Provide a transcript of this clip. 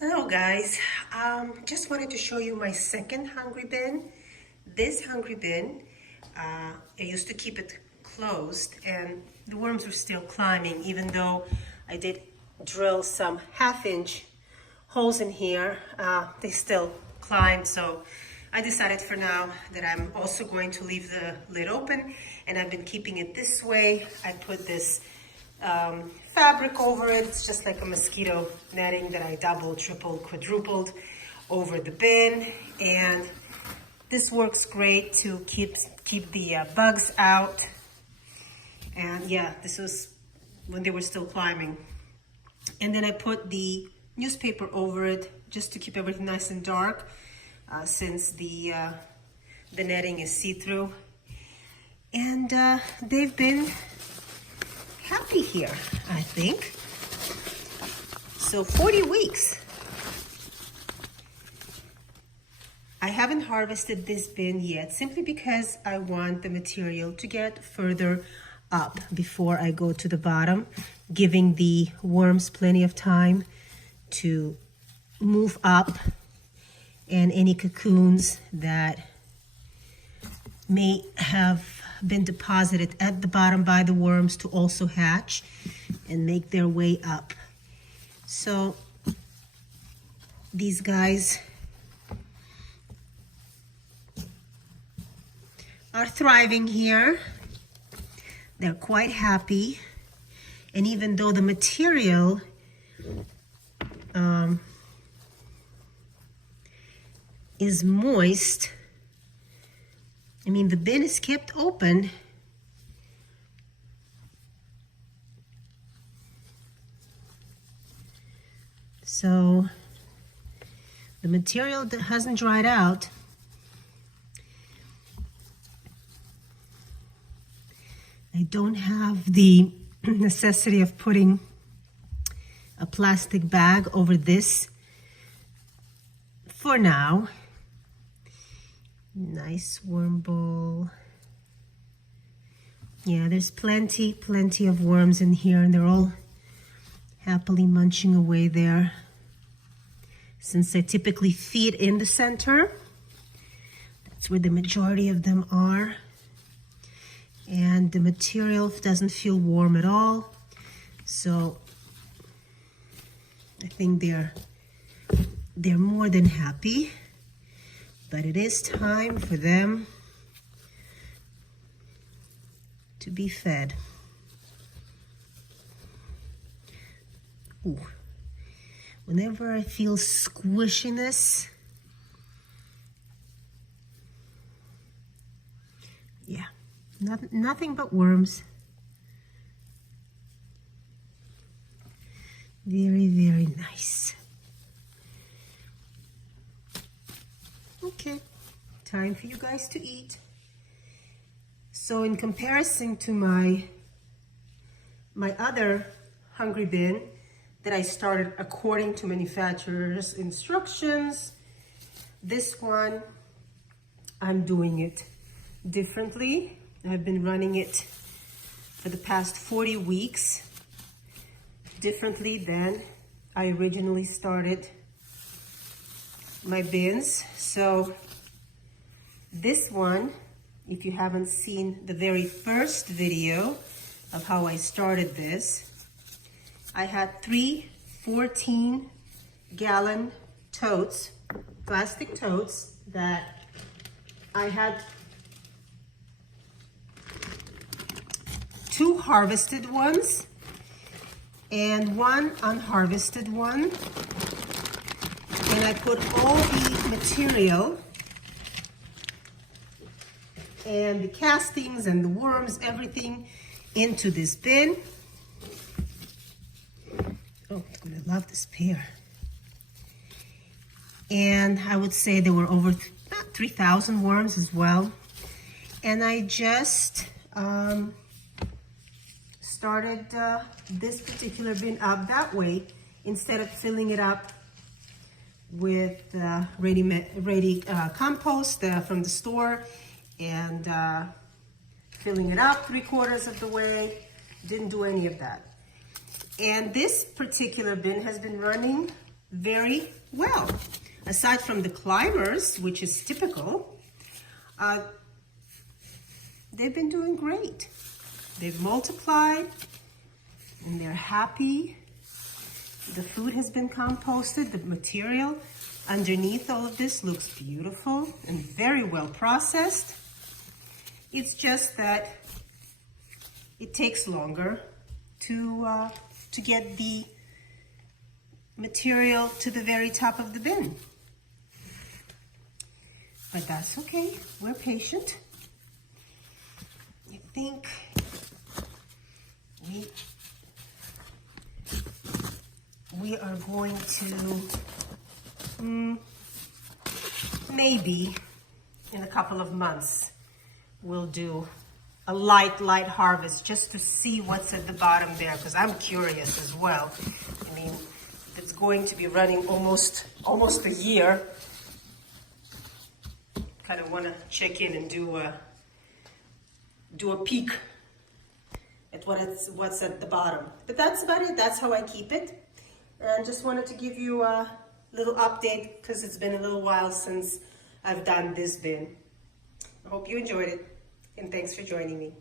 Hello guys, just wanted to show you my second Hungry Bin. This Hungry Bin, I used to keep it closed and the worms were still climbing even though I did drill some 1/2 inch holes in here. They still climbed, so I decided for now that I'm also going to leave the lid open, and I've been keeping it this way. I put this fabric over it. It's just like a mosquito netting that I doubled, tripled, quadrupled over the bin, and this works great to keep the bugs out. And yeah, this was when they were still climbing. And then I put the newspaper over it just to keep everything nice and dark, since the netting is see-through. And they've been happy here, I think. So 40 weeks. I haven't harvested this bin yet simply because I want the material to get further up before I go to the bottom, giving the worms plenty of time to move up, and any cocoons that may have been deposited at the bottom by the worms to also hatch and make their way up. So these guys are thriving here. They're quite happy. And even though the material is moist, I mean, the bin is kept open. So the material that hasn't dried out. I don't have the necessity of putting a plastic bag over this for now. Nice worm bowl. Yeah, there's plenty of worms in here, and they're all happily munching away there. Since I typically feed in the center, that's where the majority of them are. And the material doesn't feel warm at all. So I think they're more than happy. But it is time for them to be fed. Ooh. Whenever I feel squishiness, yeah, nothing but worms. Very, very nice. Okay, time for you guys to eat. So in comparison to my other Hungry Bin that I started according to manufacturer's instructions, this one, I'm doing it differently. I've been running it for the past 40 weeks differently than I originally started my bins. So this one, if you haven't seen the very first video of how I started this, I had 3 14-gallon totes, plastic totes, that I had 2 harvested ones and 1 unharvested one. And I put all the material and the castings and the worms, everything, into this bin. Oh, I'm gonna love this pair. And I would say there were over about 3,000 worms as well. And I just started this particular bin up that way, instead of filling it up with ready compost from the store and filling it up 3/4 of the way. Didn't do any of that. And this particular bin has been running very well. Aside from the climbers, which is typical, they've been doing great. They've multiplied and they're happy. The food has been composted. The material underneath all of this looks beautiful and very well processed. It's just that it takes longer to get the material to the very top of the bin. But that's okay, we're patient. I think we are going to maybe in a couple of months we'll do a light harvest just to see what's at the bottom there, because I'm curious as well. I mean, it's going to be running almost a year. Kind of want to check in and do a peek at what's at the bottom. But that's about it. That's how I keep it. And just wanted to give you a little update because it's been a little while since I've done this bin. I hope you enjoyed it, and thanks for joining me.